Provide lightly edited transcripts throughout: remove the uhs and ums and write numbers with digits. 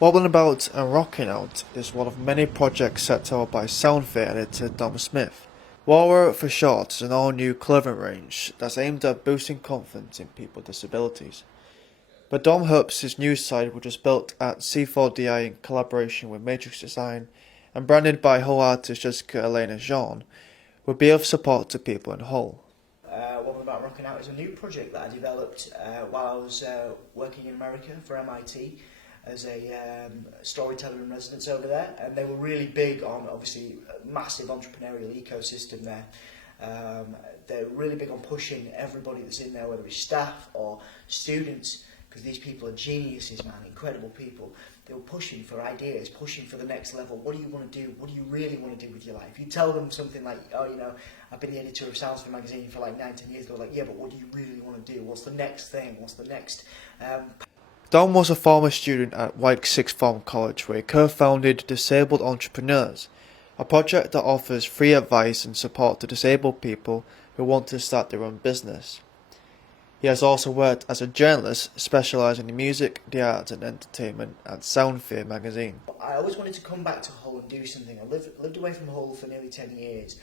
Wobbling About and Rocking Out is one of many projects set out by Soundsphere editor Dom Smith. WARO for short is an all-new clothing range that's aimed at boosting confidence in people with disabilities. But Dom hopes his news site, which was built at C4DI in collaboration with Matrix Design and branded by Hull artist Jessica Elena Jean, will be of support to people in Hull. Wobbling About Rocking Out is a new project that I developed while I was working in America for MIT as a storyteller in residence over there, and they were really big on, obviously, a massive entrepreneurial ecosystem there. They're really big on pushing everybody that's in there, whether it's staff or students, because these people are geniuses, man, incredible people. They were pushing for ideas, pushing for the next level. What do you want to do? What do you really want to do with your life? You tell them something like, oh, you know, I've been the editor of Soundsphere magazine for like 9-10 years. They're like, yeah, but what do you really want to do? What's the next thing? What's the next... Dom was a former student at White Sixth Form College where he co-founded Disabled Entrepreneurs, a project that offers free advice and support to disabled people who want to start their own business. He has also worked as a journalist specialising in music, the arts and entertainment at Soundsphere magazine. I always wanted to come back to Hull and do something. I lived away from Hull for nearly 10 years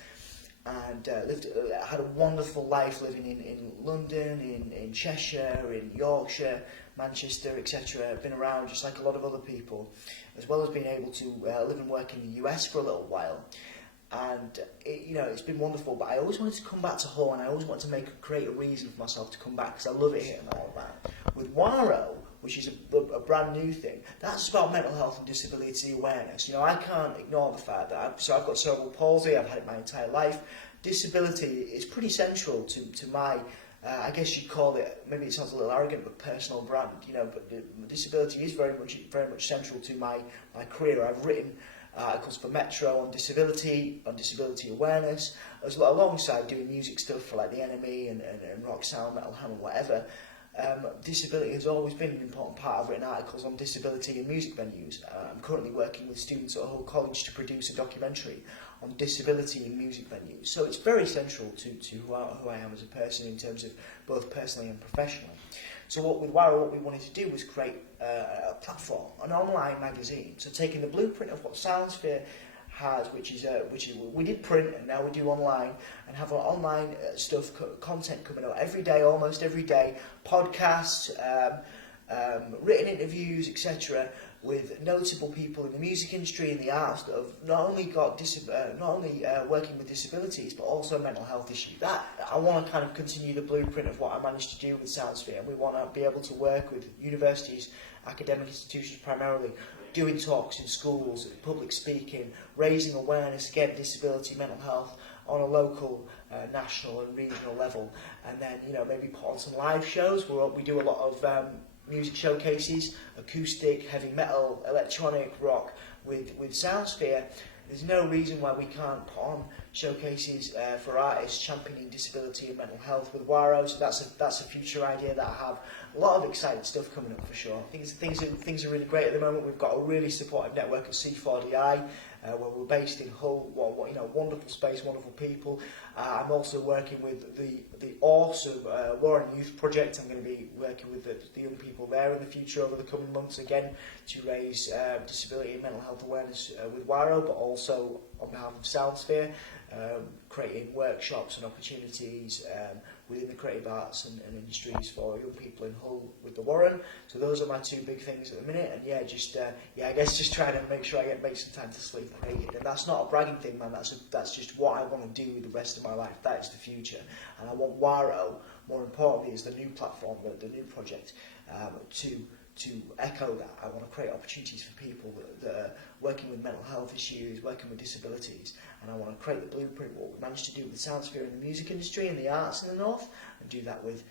and had a wonderful life living in London, in Cheshire, in Yorkshire, Manchester, etc. I've been around just like a lot of other people, as well as being able to live and work in the US for a little while. And it's been wonderful, but I always wanted to come back to Hull, and I always wanted to create a reason for myself to come back because I love it here and all that. With WARO, which is a brand new thing, that's about mental health and disability awareness. I can't ignore the fact that I've got cerebral palsy. I've had it my entire life. Disability is pretty central to my. I guess you'd call it, maybe it sounds a little arrogant, but personal brand. But disability is very much central to my career. I've written articles for Metro on disability awareness, alongside doing music stuff for like the NME and rock, sound, metal, hammer, whatever. Disability has always been an important part. I've written articles on disability in music venues. I'm currently working with students at Hull College to produce a documentary on disability in music venues. So it's very central to who I am as a person in terms of both personally and professionally. So with WARO, what we wanted to do was create a platform, an online magazine. So taking the blueprint of what Soundsphere has, which is we did print and now we do online, and have our online content coming out every day, almost every day, podcasts, written interviews, etc., with notable people in the music industry and the arts that have not only working with disabilities but also mental health issues. That I want to kind of continue the blueprint of what I managed to do with Soundsphere, and we want to be able to work with universities, academic institutions primarily, doing talks in schools, public speaking, raising awareness, again, disability, mental health, on a local, national and regional level, and then maybe put on some live shows where we do a lot of music showcases, acoustic, heavy metal, electronic, rock with Soundsphere. There's no reason why we can't put on showcases for artists championing disability and mental health with WARO. So that's a future idea that I have. A lot of exciting stuff coming up for sure. Things are really great at the moment. We've got a really supportive network at C4DI. Where we're based in Hull, wonderful space, wonderful people. I'm also working with the awesome WARO Youth Project. I'm going to be working with the young people there in the future over the coming months again to raise disability and mental health awareness with WARO, but also on behalf of Soundsphere, creating workshops and opportunities within the creative arts and industries for young people in Hull with the Warren. So those are my two big things at the minute, and I guess just trying to make sure I make some time to sleep creating. And that's not a bragging thing, man. That's just what I want to do with the rest of my life. That is the future, and I want WARO, more importantly, is the new platform, the new project, to echo that. I want to create opportunities for people that are working with mental health issues, working with disabilities, and I want to create the blueprint what we managed to do with Soundsphere in the music industry and the arts in the north, and do that with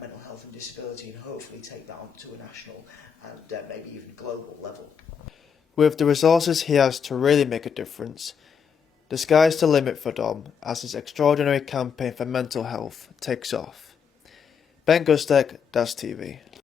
mental health and disability, and hopefully take that on to a national and maybe even global level. With the resources he has to really make a difference, the sky's the limit for Dom as his extraordinary campaign for mental health takes off. Ben Guzdek, Das TV.